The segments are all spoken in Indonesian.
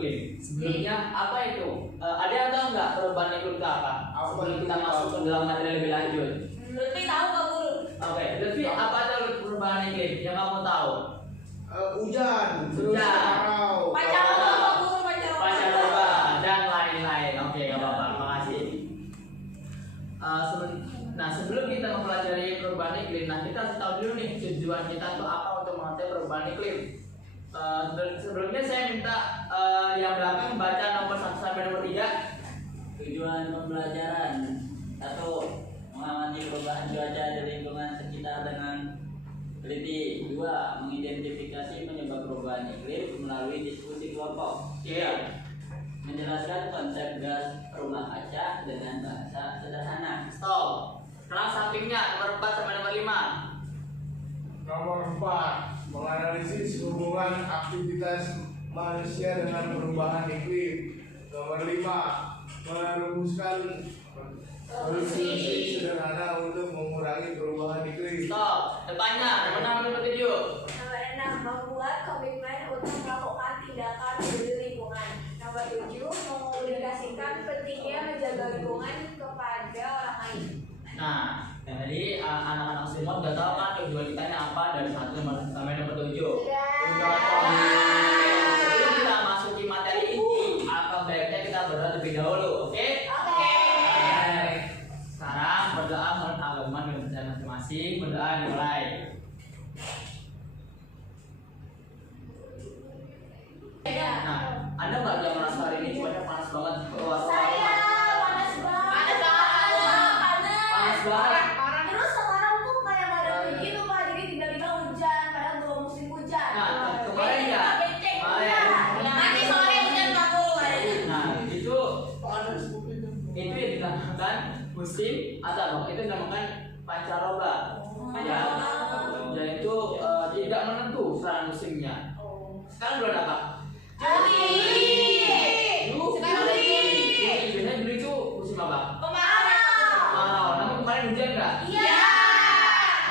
iklim. Sebelumnya apa itu? Ada yang tahu nggak perubahan iklim itu apa? Sebelum kita masuk ke dalam materi lebih lanjut. Lutfi tahu Pak Guru. Oke, Lutfi apa itu perubahan iklim yang kamu tahu? Hujan, terus kemarau, Pancaroba Pak Guru, Pancaroba dan lain-lain. Oke, nggak apa-apa. Makasih. Nah, sebelum kita mempelajari perubahan iklim, nah kita harus tahu dulu nih tujuan kita tuh apa untuk mengetahui perubahan iklim. Sebelumnya saya minta yang belakang baca nomor 1 sampai nomor 3. Tujuan pembelajaran 1. Mengamati perubahan cuaca di lingkungan sekitar dengan teliti. 2. Mengidentifikasi penyebab perubahan iklim melalui diskusi kelompok. 3. Menjelaskan konsep gas rumah kaca dengan bahasa sederhana. Stop. Sekarang sampingnya nomor 4 sampai nomor 5. Nomor 4, menganalisis hubungan aktivitas manusia dengan perubahan iklim. Nomor 5, merumuskan solusi sederhana untuk mengurangi perubahan iklim. Stop. Depannya nomor 6 nomor 7. Nomor 6, membuat komitmen untuk melakukan tindakan peduli lingkungan. Nomor 7, mengkomunikasikan pentingnya menjaga lingkungan kepada orang lain. Nah, jadi anak-anak semua udah tahu kan tujuan kita ini apa dari 1 sampai nomor 7. Sebelum kita masuki materi inti, apa baiknya kita berdoa lebih dahulu, oke? Oke. Sekarang berdoa menurut agama dan percaya masing-masing. Berdoa dimulai. Nah, ada nggak yang merasa hari ini cuaca panas banget? Saya panas banget. Panas banget. Terus sekarang tuh kayak nggak ada begitu Pak, jadi tiba-tiba hujan, padahal belum musim hujan. Nah, kemarin ya. Nanti sore hujan Pak Guru. Nah, itu yang dinamakan musim atau itu dinamakan pancaroba. Ya, dan itu tidak menentu secara musimnya. Sekarang bulan apa? Juli. Biasanya Juli itu musim apa? Kemarau. Namun kemarin hujan nggak? Iya.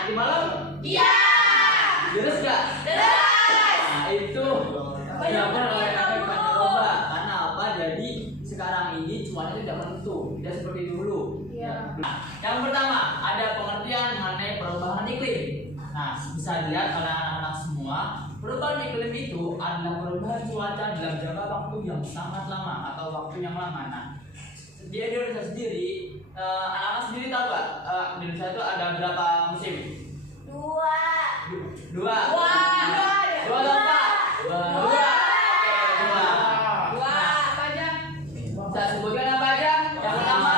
Tadi malam? Iya. Deras nggak? Nah, itu dilakukan oleh efek pancaroba. Karena apa? Jadi sekarang ini cuaca tidak menentu, tidak seperti dulu. Iya. Nah, yang pertama ada pengertian mengenai perubahan iklim. Nah, bisa dilihat oleh anak-anak semua, perubahan iklim itu adalah perubahan cuaca dalam jangka waktu yang sangat lama atau waktu yang lama. Nah, di Indonesia sendiri, anak-anak sendiri tahu nggak? Di Indonesia itu ada berapa musim? Dua. Dua. Dua. Dua atau empat? Dua. Oke, dua. Apa aja? Saya sebutkan apa aja? Yang pertama.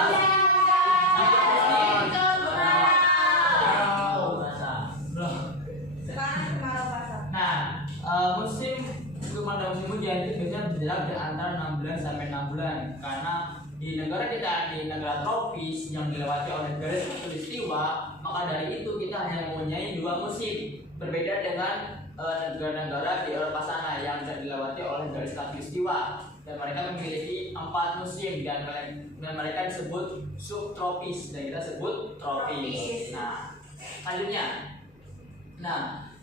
Nah, musim kemarau musim hujan itu biasanya berjarak di antara 6 bulan sampai 6 bulan karena di negara kita, di negara tropis yang dilewati oleh garis khatulistiwa, maka dari itu kita hanya mempunyai 2 musim, berbeda dengan negara-negara di Eropa sana yang tidak dilewati oleh garis khatulistiwa, dan mereka memiliki 4 musim dan mereka disebut subtropis dan kita sebut tropis. Nah, selanjutnya,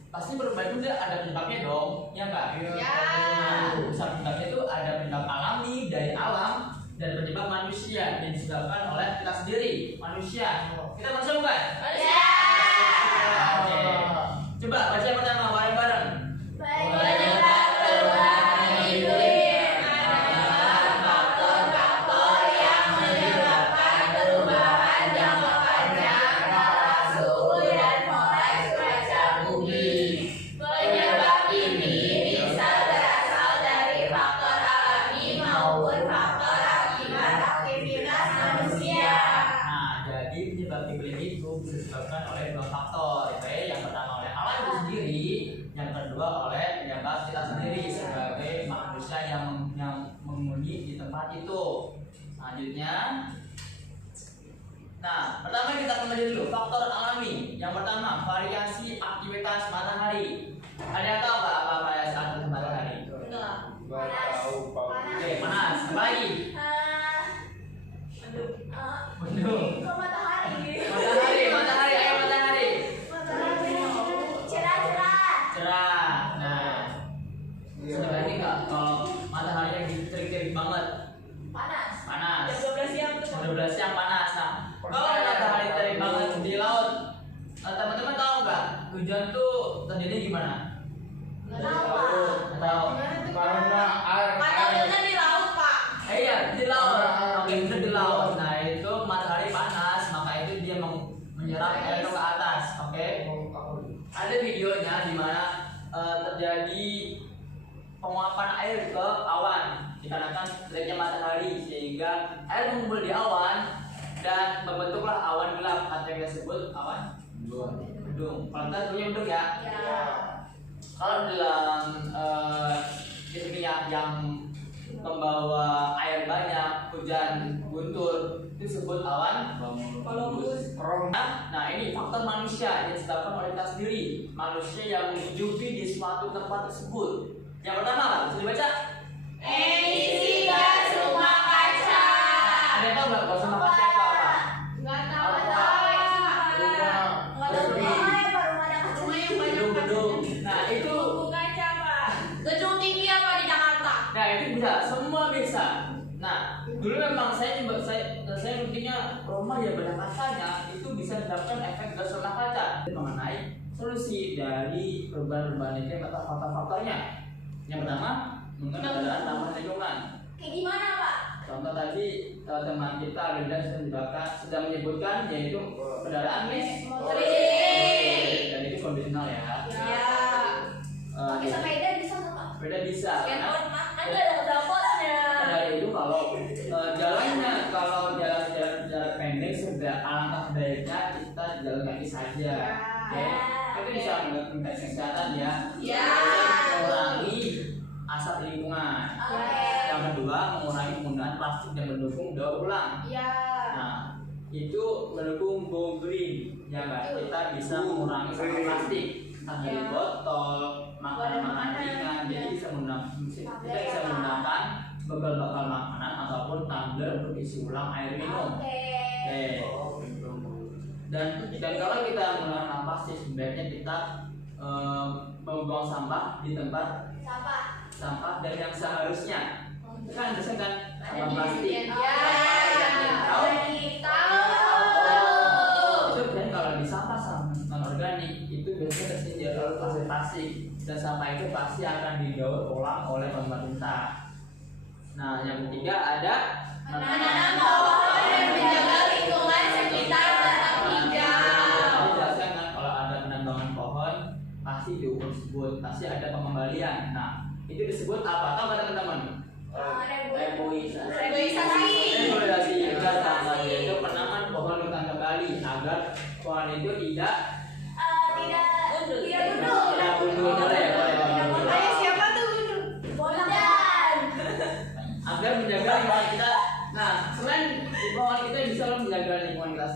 pasti perubahan itu ada penyebabnya dong, ya nggak? Ya. Nah, penyebabnya itu ada penyebab alami dari alam dan penyebab manusia yang disebabkan oleh kita sendiri, manusia. Kita masuk bukan? Ya. Oke. Coba baca yang pertama bareng-bareng. Penyebab perubahan iklim adalah faktor-faktor yang menyebabkan perubahan jangka panjang dalam suhu dan poleks cuaca bumi. Penyebab ini bisa berasal dari faktor alami maupun faktor akibat aktivitas manusia. Nah, jadi penyebab iklim itu bisa disebabkan oleh 2 faktor. Yang pertama oleh alam itu sendiri, yang kedua oleh penyebab kita sendiri sebagai manusia yang menghuni di tempat itu. Selanjutnya, nah, pertama kita kembali dulu faktor alami. Yang pertama variasi aktivitas matahari. Ada yang tahu nggak apa variasi aktivitas matahari? Enggak. Nggak tahu, Pak. Oke, panas. Apa lagi? Mendung. Kok matahari? Matahari, ayo matahari. Matahari. Cerah-cerah. Cerah. Nah, sebenarnya nggak kalau matahari yang gitu menguapkan air ke awan dikarenakan terbitnya matahari, sehingga air mengumpul di awan dan membentuklah awan gelap atau yang disebut awan mendung. Kalau kita punya mendung ya. Ya. Kalau dalam ilmiah yang membawa air banyak, hujan guntur, itu disebut awan Cumulus. Nah, ini faktor manusia yang disebabkan oleh kita sendiri. Manusia yang menghidupi di suatu tempat tersebut. Yang pertama apa? Bisa dibaca? Emisi gas rumah kaca. Ada yang tahu nggak gas rumah kaca itu apa? Nggak tahu. Rumah Rumah yang baru ada kaca. Gedung-gedung. Nah, itu. Kaca apa? Gedung tinggi apa di Jakarta? Nah, itu bisa. Semua bisa. Nah, dulu memang saya intinya rumah ya banyak kacanya itu bisa mendapatkan efek gas rumah kaca. Mengenai solusi dari perubahan-perubahan iklim atau faktor-faktornya. Yang pertama, mengenai keadaan ramah lingkungan. Kayak gimana, Pak? Contoh tadi teman kita Linda sudah menyebutkan yaitu kendaraan Listrik. dan itu konvensional ya. Ya. Pakai sepeda bisa nggak, Pak? Sepeda bisa. Skateboard mah kan nggak ada dapatnya. Dari itu kalau jalannya kalau jarak pendek sudah alangkah baiknya kita jalan kaki saja. Oke, itu bisa meningkatkan kesehatan ya. Ya. Mengurangi asap lingkungan. Oke. Yang kedua, mengurangi penggunaan plastik dan mendukung daur ulang. Ya. Nah, itu mendukung go green ya mbak. Kita bisa mengurangi sampah plastik, entah dari Ya. botol, makanan ringan. Jadi kita bisa menggunakan bekal makanan ataupun tumbler untuk isi ulang air minum. Oke. Dan kalau kita menggunakan sampah plastik, sebaiknya kita membuang sampah di tempat sampah dan yang seharusnya. Kan biasanya kan sampah plastik. Ya. Tahu? Tahu. Itu kan kalau di sampah non organik itu biasanya tersedia oleh plastik dan sampah itu pasti akan didaur ulang oleh pemerintah. Nah, yang ketiga ada Menanam pohon dan menjaga lingkungan sekitar tetap hijau. Jelaskan kan kalau ada penambangan pohon pasti diukur tersebut pasti ada pengembalian. Nah, itu disebut apa? Tahu nggak teman-teman? Reboisasi. Regulasi juga sama yaitu penanaman pohon hutan kembali agar pohon itu tidak gundul. Boleh. Ayo siapa tuh gundul? Bondan. Agar menjaga lingkungan kita. Nah, selain pohon kita bisa menjaga lingkungan kita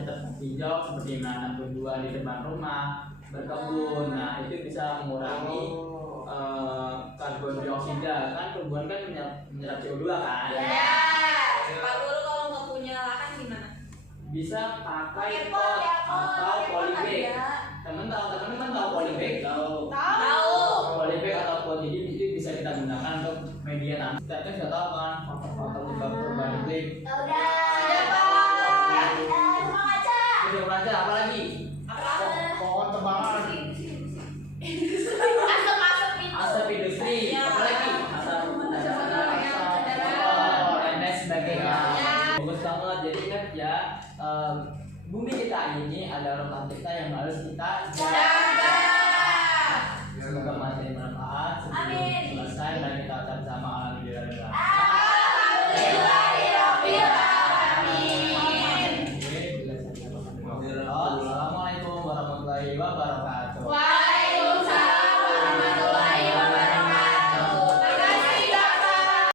tetap hijau seperti menanam tumbuhan di depan rumah, berkebun. Nah, itu bisa mengurangi karbon dioksida. Kan tumbuhan kan menyerap CO2 kan? Ya. Pak Guru kalau nggak punya lahan gimana? Bisa pakai Pot pot ya, atau pot. polybag. Ada. Teman-teman tahu polybag? Tahu. Polybag atau pot jadi itu bisa kita gunakan untuk media tanam. Kita kan sudah tahu kan faktor-faktor perubahan iklim. Udah. Sudah, Pak. Rumah kaca. Udah baca apa lagi? Pohon tebangan. Asap-asap itu. Asap industri. Ya. Apa lagi? Asap dan lain sebagainya. Ya. Bagus banget. Jadi ingat ya, bumi kita ini adalah rumah kita yang harus kita Jaga.